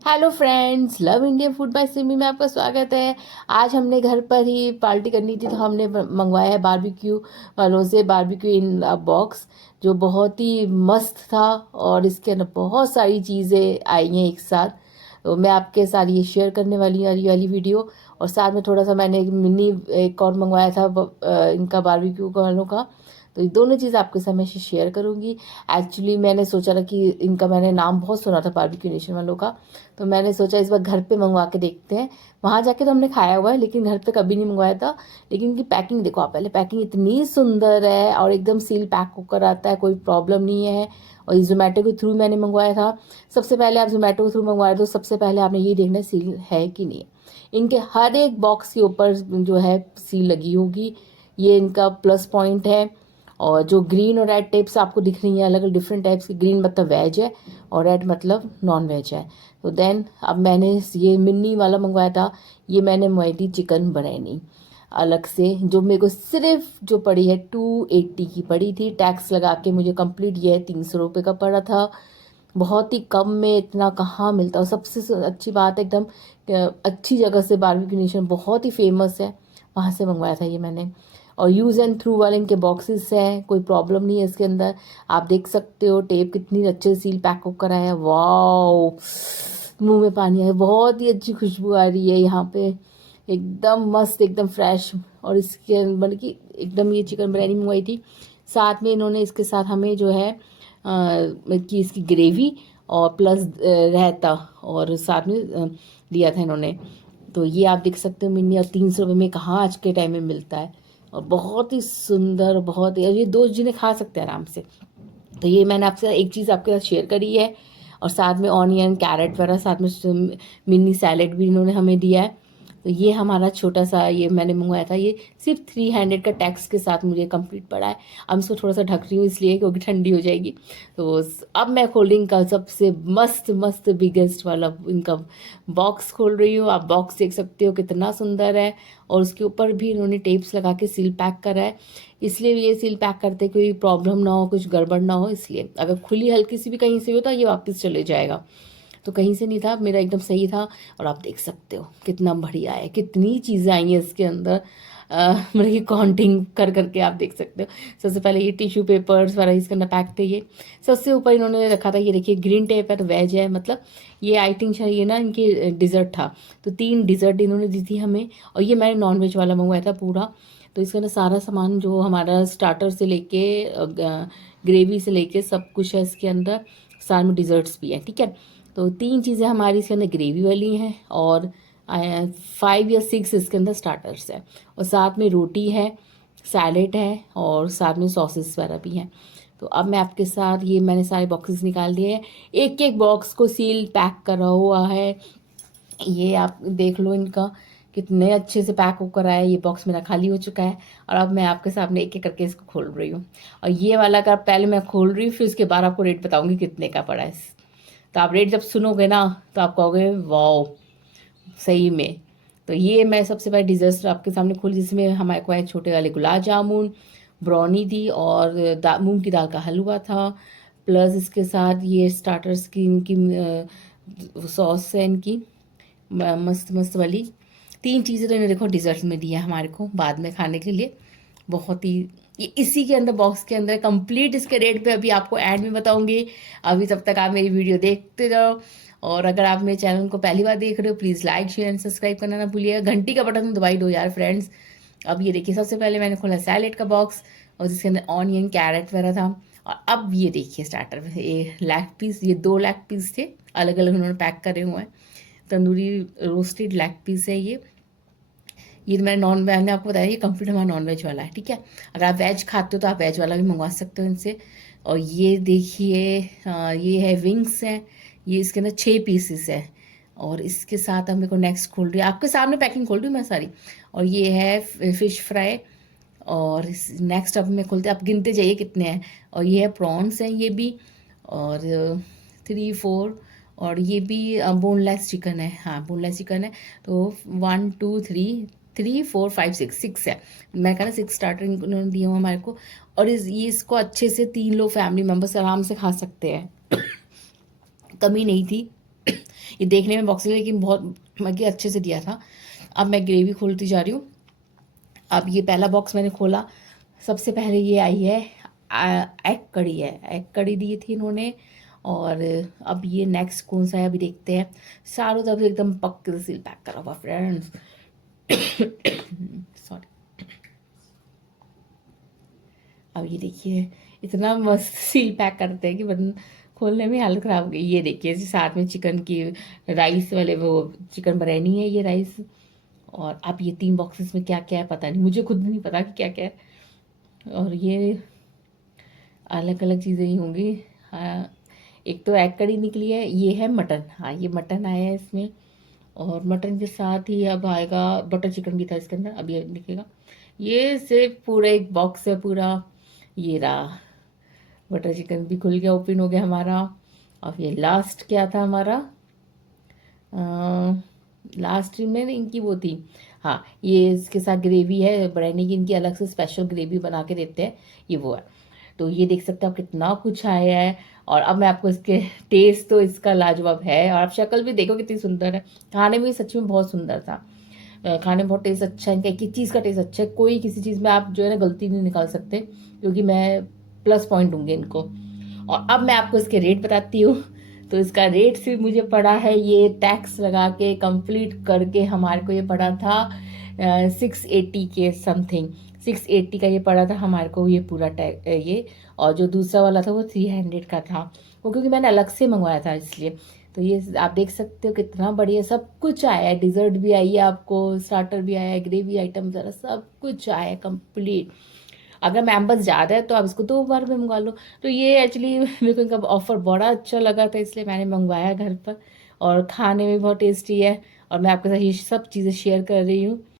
Hello friends, love India food by Simi में आपका स्वागत है। आज हमने घर पर ही पार्टी करनी थी तो हमने मंगवाया है बारबेक्यू वालों से बारबेक्यू इन बॉक्स, जो बहुत ही मस्त था। और इसके अंदर बहुत सारी चीज़ें आई हैं एक साथ। तो मैं आपके साथ ये शेयर करने वाली हूँ ये वाली वीडियो। और साथ में थोड़ा सा मैंने एक मिनी एक और मंगवाया था इनका बारबेक्यू वालों का। तो ये दोनों चीज़ आपके साथ मैं शेयर करूँगी। एक्चुअली मैंने सोचा था कि इनका मैंने नाम बहुत सुना था बारबेक्यू नेशन वालों का, तो मैंने सोचा इस बार घर पे मंगवा के देखते हैं। वहाँ जाके तो हमने खाया हुआ है लेकिन घर पे कभी नहीं मंगवाया था। लेकिन इनकी पैकिंग देखो आप, पहले पैकिंग इतनी सुंदर है और एकदम सील पैक होकर आता है, कोई प्रॉब्लम नहीं है। और ये जोमेटो के थ्रू मैंने मंगवाया था। सबसे पहले आप जोमेटो के थ्रू मंगवाए तो सबसे पहले आपने ये देखना है सील है कि नहीं है। इनके हर एक बॉक्स के ऊपर जो है सील लगी होगी, ये इनका प्लस पॉइंट है। और जो ग्रीन और रेड टेप्स आपको दिख रही हैं, अलग अलग डिफरेंट टाइप्स की, ग्रीन मतलब वेज है और रेड मतलब नॉन वेज है। तो देन अब मैंने ये मिनी वाला मंगवाया था। ये मैंने मंगवाई थी चिकन बिरयानी अलग से, जो मेरे को सिर्फ जो पड़ी है 280 की पड़ी थी। टैक्स लगा के मुझे कंप्लीट ये 300 रुपये का पड़ा था। बहुत ही कम में इतना कहाँ मिलता। और सबसे अच्छी बात है, एकदम अच्छी जगह से बारबेक्यू नेशन बहुत ही फेमस है, वहाँ से मंगवाया था ये मैंने। और यूज़ एंड थ्रू वाले इनके बॉक्सेस हैं, कोई प्रॉब्लम नहीं है इसके अंदर। आप देख सकते हो टेप कितनी अच्छे से सील पैक होकर आया है। वाओ, मुंह में पानी आया। बहुत ही अच्छी खुशबू आ रही है यहाँ पे, एकदम मस्त, एकदम फ्रेश। और इसके मतलब कि एकदम ये चिकन बिरयानी मंगवाई थी। साथ में इन्होंने इसके साथ हमें जो है कि इसकी ग्रेवी और प्लस रायता और साथ में दिया था इन्होंने। तो ये आप देख सकते हो मिनी, और 300 रुपये में कहाँ आज के टाइम में मिलता है। और बहुत ही सुंदर, बहुत ही, ये दो जने खा सकते हैं आराम से। तो ये मैंने आपसे एक चीज़ आपके साथ शेयर करी है। और साथ में ऑनियन कैरेट वगैरह, साथ में मिनी सैलेड भी इन्होंने हमें दिया है। तो ये हमारा छोटा सा ये मैंने मंगवाया था। ये सिर्फ 300 का टैक्स के साथ मुझे कंप्लीट पड़ा है। अब इसको थोड़ा सा ढक रही हूँ इसलिए क्योंकि ठंडी हो जाएगी। तो अब मैं खोल रही इनका सबसे मस्त मस्त बिगेस्ट वाला इनका बॉक्स खोल रही हूँ। आप बॉक्स देख सकते हो कितना सुंदर है। और उसके ऊपर भी इन्होंने टेप्स लगा के सील पैक करा है। इसलिए ये सील पैक करते कोई प्रॉब्लम ना हो, कुछ गड़बड़ ना हो। इसलिए अगर खुली हल्की सी भी कहीं से हो तो ये वापस चले जाएगा। तो कहीं से नहीं था, मेरा एकदम सही था। और आप देख सकते हो कितना बढ़िया है, कितनी चीज़ें आई हैं इसके अंदर। मतलब कि काउंटिंग कर करके आप देख सकते हो। सबसे पहले ये टिश्यू पेपर्स वाला इसके अंदर पैक थे। ये सबसे ऊपर इन्होंने रखा था, ये देखिए ग्रीन टेप है तो वेज है, मतलब ये आई थिंक ये ना इनकी डिज़र्ट था। तो 3 डिज़र्ट इन्होंने दी थी हमें। और ये मैंने नॉन वेज वाला मंगवाया था पूरा। तो इसके अंदर सारा सामान जो हमारा स्टार्टर से लेके ग्रेवी से लेके सब कुछ है इसके अंदर। साथ में डिज़र्ट्स भी है, ठीक है। तो 3 चीज़ें हमारी इसके अंदर ग्रेवी वाली हैं। और 5 या 6 इसके अंदर स्टार्टर्स है। और साथ में रोटी है, सैलेड है और साथ में सॉसेस वगैरह भी हैं। तो अब मैं आपके साथ ये मैंने सारे बॉक्सेस निकाल दिए हैं। एक एक बॉक्स को सील पैक करा हुआ है। ये आप देख लो इनका कितने अच्छे से पैक होकर आया है। ये बॉक्स मेरा खाली हो चुका है और अब मैं आपके सामने एक एक करके इसको खोल रही हूँ। और ये वाला का पहले मैं खोल रही हूँ, फिर उसके बाद आपको रेट बताऊंगी कितने का पड़ा है। तो आप रेट जब सुनोगे ना तो आप कहोगे वाओ, सही में। तो ये मैं सबसे पहले डिज़र्ट आपके सामने खोली, जिसमें हमारे को है छोटे वाले गुलाब जामुन, ब्राउनी थी और मूंग की दाल का हलवा था। प्लस इसके साथ ये स्टार्टर्स की इनकी सॉस है इनकी मस्त मस्त वाली। 3 चीज़ें तो इन्होंने देखो डिज़र्ट में दी है हमारे को बाद में खाने के लिए। बहुत ही ये इसी के अंदर बॉक्स के अंदर कंप्लीट इसके रेट पे अभी आपको ऐड में बताऊंगी। अभी तब तक आप मेरी वीडियो देखते रहो। और अगर आप मेरे चैनल को पहली बार देख रहे हो please like share and subscribe करना ना भूलिएगा। घंटी का बटन दबाई दो यार फ्रेंड्स। अब ये देखिए सबसे पहले मैंने खोला सैलेड का बॉक्स और जिसके अंदर ऑनियन कैरेट वगैरह था। और अब ये देखिए स्टार्टर में ये लेग पीस, ये 2 लेग पीस थे, अलग अलग उन्होंने पैक करे हुए हैं। तंदूरी रोस्टेड लेग पीस है ये मैंने आपको बताया ये कंप्लीट हमारा नॉन वेज वाला है, ठीक है। अगर आप वेज खाते हो तो आप वेज वाला भी मंगवा सकते हो इनसे। और ये देखिए ये है विंग्स हैं। ये इसके अंदर 6 पीसेस है। और इसके साथ अब मेरे को नेक्स्ट खोल रही है, आपके सामने पैकिंग खोल रही हूँ मैं सारी। और ये है फिश फ्राई। और नेक्स्ट अब मैं खोलते, आप गिनते जाइए कितने हैं। और ये है प्रॉन्स हैं ये भी। और 3 4। और ये भी बोनलेस चिकन है, हाँ बोनलेस चिकन है। तो 1 2 3 4 5 6 है। मैं कह रहा 6 स्टार्टर उन्होंने दिए हुए हमारे को। और ये इसको अच्छे से 3 लोग फैमिली मेम्बर्स आराम से खा सकते हैं। कमी नहीं थी। ये देखने में बॉक्स लेकिन बहुत मैगी अच्छे से दिया था। अब मैं ग्रेवी खोलती जा रही हूँ। अब ये पहला बॉक्स मैंने खोला, सबसे पहले ये आई है एग कड़ी है, एग कड़ी दी थी इन्होंने। और अब ये नेक्स्ट कौन सा है अभी देखते हैं। चारों तरफ से एकदम पक्के से सील पैक करा हुआ फ्रेंड्स। सॉरी। अब ये देखिए इतना मस्त सील पैक करते हैं कि बटन खोलने में हालत ख़राब हो गई। ये देखिए इसी साथ में चिकन की राइस वाले वो चिकन बिरयानी है ये राइस। और अब ये 3 बॉक्सेस में क्या क्या है पता नहीं, मुझे खुद नहीं पता कि क्या क्या है। और ये अलग अलग चीज़ें ही होंगी। हाँ, एक तो एग कड़ी निकली है, ये है मटन। हाँ ये मटन आया है इसमें। और मटन के साथ ही अब आएगा बटर चिकन भी था इसके अंदर, अब ये दिखेगा। ये सिर्फ पूरा एक बॉक्स है पूरा। ये रहा बटर चिकन भी खुल गया, ओपन हो गया हमारा। अब ये लास्ट क्या था हमारा, लास्ट में इनकी वो थी। हाँ ये इसके साथ ग्रेवी है बिरयानी की, इनकी अलग से स्पेशल ग्रेवी बना के देते हैं, ये वो है। तो ये देख सकते हो आप कितना कुछ आया है। और अब मैं आपको इसके टेस्ट तो इसका लाजवाब है, और आप शक्ल भी देखो कितनी सुंदर है। खाने में सच में बहुत सुंदर था। खाने में बहुत टेस्ट अच्छा है इनका, एक एक चीज़ का टेस्ट अच्छा है। कोई किसी चीज़ में आप जो है ना गलती नहीं निकाल सकते, क्योंकि मैं प्लस पॉइंट दूंगी इनको। और अब मैं आपको इसके रेट बताती हूँ। तो इसका रेट सिर्फ मुझे पड़ा है, ये टैक्स लगा के कंप्लीट करके हमारे को ये पड़ा था 680 के समथिंग। 680 का ये पड़ा था हमारे को ये पूरा टैग ये। और जो दूसरा वाला था वो 300 का था, वो क्योंकि मैंने अलग से मंगवाया था इसलिए। तो ये आप देख सकते हो कितना बढ़िया सब कुछ आया है। डिज़र्ट भी आई है आपको, स्टार्टर भी आया है, ग्रेवी आइटम ज़रा सब कुछ आया है कंप्लीट। अगर मेंबर्स ज़्यादा है तो आप इसको 2 बार में मंगा लो। तो ये एक्चुअली मेरे को इनका ऑफ़र बड़ा अच्छा लगा था, इसलिए मैंने मंगवाया घर पर। और खाने में बहुत टेस्टी है, और मैं आपके साथ ये सब चीज़ें शेयर कर रही हूँ।